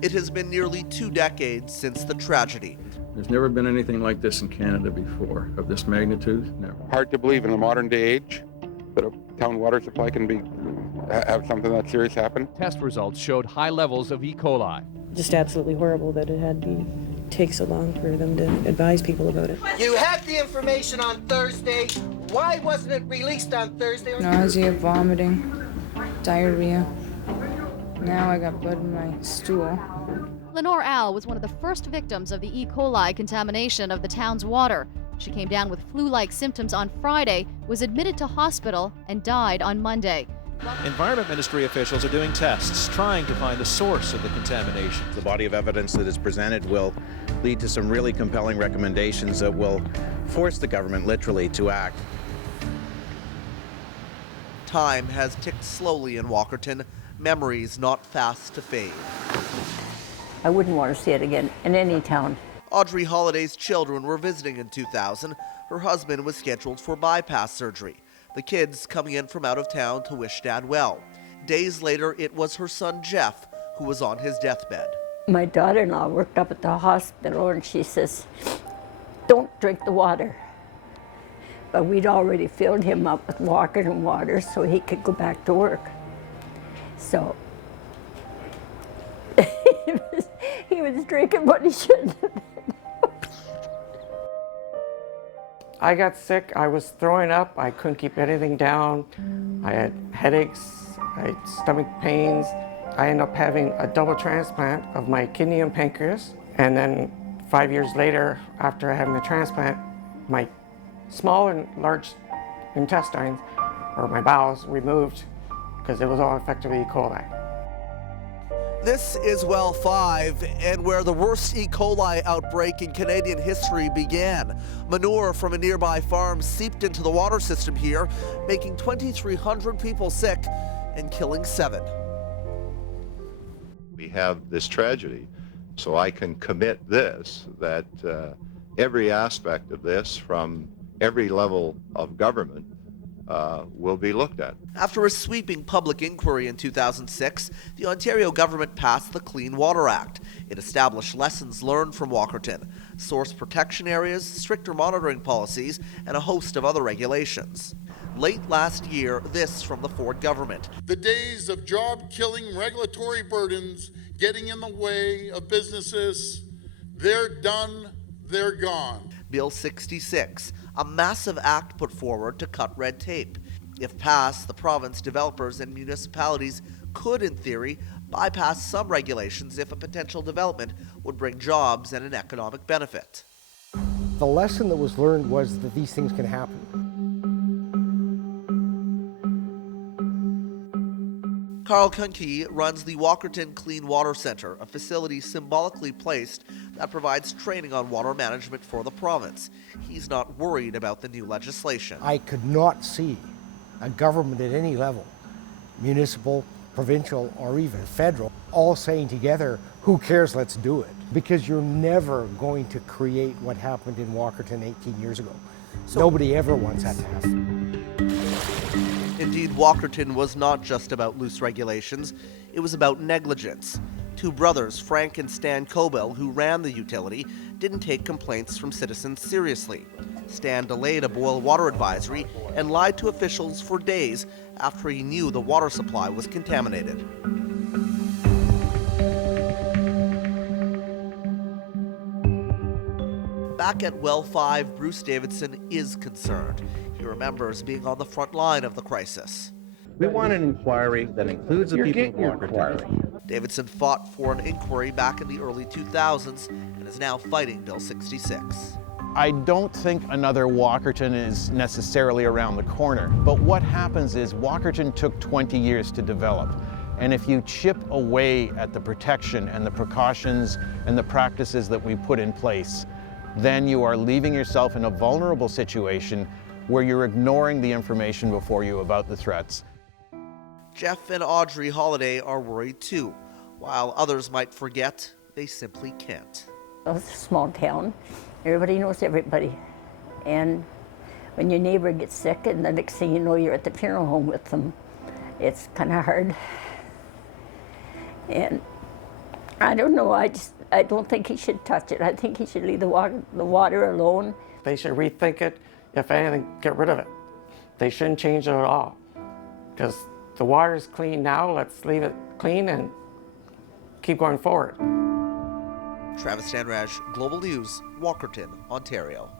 It has been nearly 2 decades since the tragedy. There's never been anything like this in Canada before, of this magnitude, never. Hard to believe in the modern day age that a town water supply can have something that serious happen. Test results showed high levels of E. coli. Just absolutely horrible that it had to take so long for them to advise people about it. You had the information on Thursday. Why wasn't it released on Thursday? Nausea, vomiting, diarrhea. Now I got blood in my stool. Lenore Al was one of the first victims of the E. coli contamination of the town's water. She came down with flu-like symptoms on Friday, was admitted to hospital, and died on Monday. Environment Ministry officials are doing tests, trying to find the source of the contamination. The body of evidence that is presented will lead to some really compelling recommendations that will force the government literally to act. Time has ticked slowly in Walkerton, memories not fast to fade. I wouldn't want to see it again in any town. Audrey Holliday's children were visiting in 2000. Her husband was scheduled for bypass surgery. The kids coming in from out of town to wish Dad well. Days later, it was her son Jeff who was on his deathbed. My daughter-in-law worked up at the hospital and she says, "Don't drink the water." But we'd already filled him up with Walkerton water so he could go back to work. So he was drinking what he shouldn't have been. I got sick, I was throwing up, I couldn't keep anything down. I had headaches, I had stomach pains. I ended up having a double transplant of my kidney and pancreas. And then 5 years later, after having the transplant, my small and large intestines, or my bowels, removed because it was all infected with E. coli. This is Well 5, and where the worst E. coli outbreak in Canadian history began. Manure from a nearby farm seeped into the water system here, making 2,300 people sick and killing 7. We have this tragedy, so I can commit this, that every aspect of this from every level of government will be looked at. After a sweeping public inquiry in 2006, the Ontario government passed the Clean Water Act. It established lessons learned from Walkerton, source protection areas, stricter monitoring policies, and a host of other regulations. Late last year, this from the Ford government. The days of job-killing regulatory burdens getting in the way of businesses, they're done, they're gone. Bill 66, a massive act put forward to cut red tape. If passed, the province, developers, and municipalities could, in theory, bypass some regulations if a potential development would bring jobs and an economic benefit. The lesson that was learned was that these things can happen. Carl Kunke runs the Walkerton Clean Water Centre, a facility symbolically placed that provides training on water management for the province. He's not worried about the new legislation. I could not see a government at any level, municipal, provincial, or even federal, all saying together, who cares, let's do it. Because you're never going to create what happened in Walkerton 18 years ago. Nobody ever wants that to happen. Indeed, Walkerton was not just about loose regulations, it was about negligence. 2 brothers, Frank and Stan Cobell, who ran the utility, didn't take complaints from citizens seriously. Stan delayed a boil water advisory and lied to officials for days after he knew the water supply was contaminated. Back at Well 5, Bruce Davidson is concerned. He remembers being on the front line of the crisis. We want an inquiry that includes the people of Walkerton. Davidson fought for an inquiry back in the early 2000s and is now fighting Bill 66. I don't think another Walkerton is necessarily around the corner, but what happens is Walkerton took 20 years to develop. And if you chip away at the protection and the precautions and the practices that we put in place, then you are leaving yourself in a vulnerable situation where you're ignoring the information before you about the threats. Jeff and Audrey Holliday are worried too. While others might forget, they simply can't. It's a small town. Everybody knows everybody. And when your neighbor gets sick and the next thing you know you're at the funeral home with them, it's kind of hard. And I don't know. I don't think he should touch it. I think he should leave the water alone. They should rethink it. If anything, get rid of it. They shouldn't change it at all. Because the water is clean now. Let's leave it clean and keep going forward. Travis Stanraj, Global News, Walkerton, Ontario.